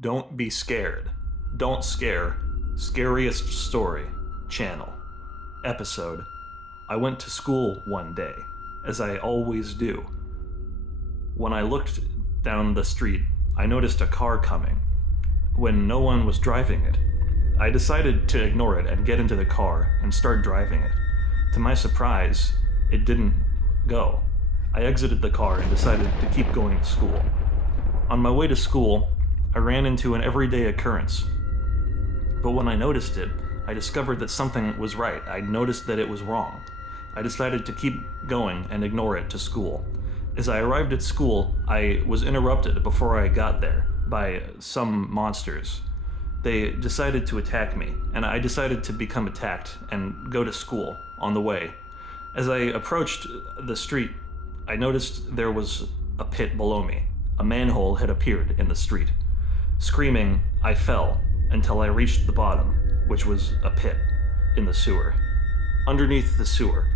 Don't be scared. Don't scare. Scariest Story channel. Episode. I went to school one day, as I always do. When I looked down the street, I noticed a car coming. When no one was driving it, I decided to ignore it and get into the car and start driving it. To my surprise, it didn't go. I exited the car and decided to keep going to school. On my way to school, I ran into an everyday occurrence. But when I noticed it, I discovered that something was right. I noticed that it was wrong. I decided to keep going and ignore it to school. As I arrived at school, I was interrupted before I got there by some monsters. They decided to attack me, and I decided to become attacked and go to school on the way. As I approached the street, I noticed there was a pit below me. A manhole had appeared in the street. Screaming, I fell until I reached the bottom, which was a pit in the sewer. Underneath the sewer,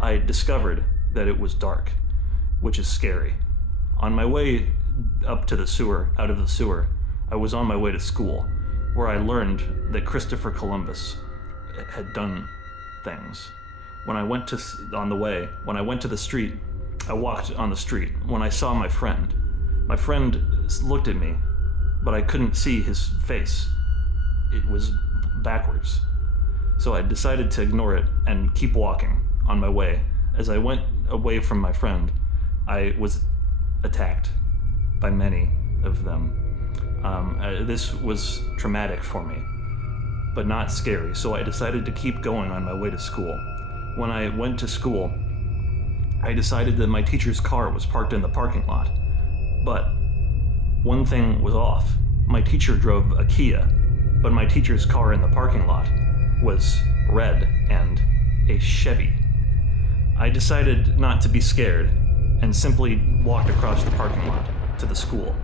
I discovered that it was dark, which is scary. On my way up to the sewer, out of the sewer, I was on my way to school, where I learned that Christopher Columbus had done things. When I went to the street, I walked on the street. When I saw my friend looked at me, but I couldn't see his face. It was backwards. So I decided to ignore it and keep walking on my way. As I went away from my friend, I was attacked by many of them. This was traumatic for me, but not scary, so I decided to keep going on my way to school. When I went to school, I decided that my teacher's car was parked in the parking lot. But one thing was off. My teacher drove a Kia, but my teacher's car in the parking lot was red and a Chevy. I decided not to be scared and simply walked across the parking lot to the school.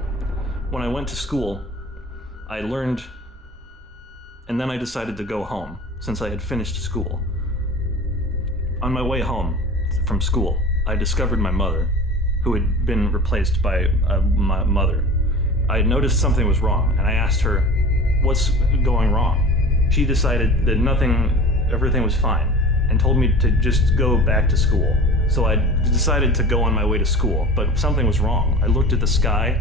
When I went to school, I learned, and then I decided to go home since I had finished school. On my way home from school, I discovered my mother, who had been replaced by my mother. I noticed something was wrong, and I asked her, "What's going wrong?" She decided that everything was fine, and told me to just go back to school. So I decided to go on my way to school, but something was wrong. I looked at the sky.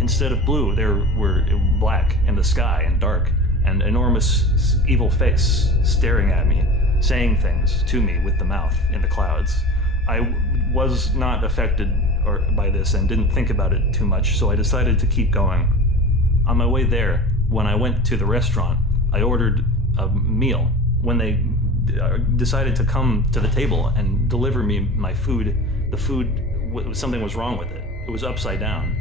Instead of blue, there were black in the sky and dark, and enormous evil face staring at me, saying things to me with the mouth in the clouds. I was not affected by this and didn't think about it too much, so I decided to keep going. On my way there, when I went to the restaurant, I ordered a meal. When they decided to come to the table and deliver me my food, something was wrong with it. It was upside down.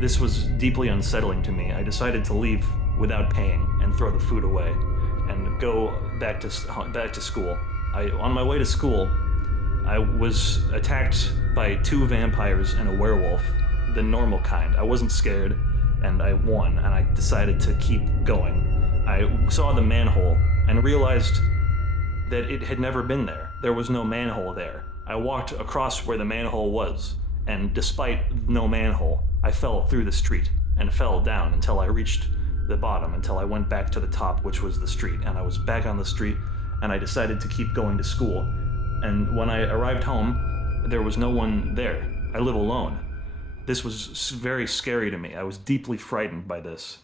This was deeply unsettling to me. I decided to leave without paying and throw the food away and go back to school. On my way to school, I was attacked by 2 vampires and a werewolf, the normal kind. I wasn't scared, and I won, and I decided to keep going. I saw the manhole and realized that it had never been there. There was no manhole there. I walked across where the manhole was, and despite no manhole, I fell through the street and fell down until I reached the bottom, until I went back to the top, which was the street, and I was back on the street, and I decided to keep going to school. And when I arrived home, there was no one there. I live alone. This was very scary to me. I was deeply frightened by this.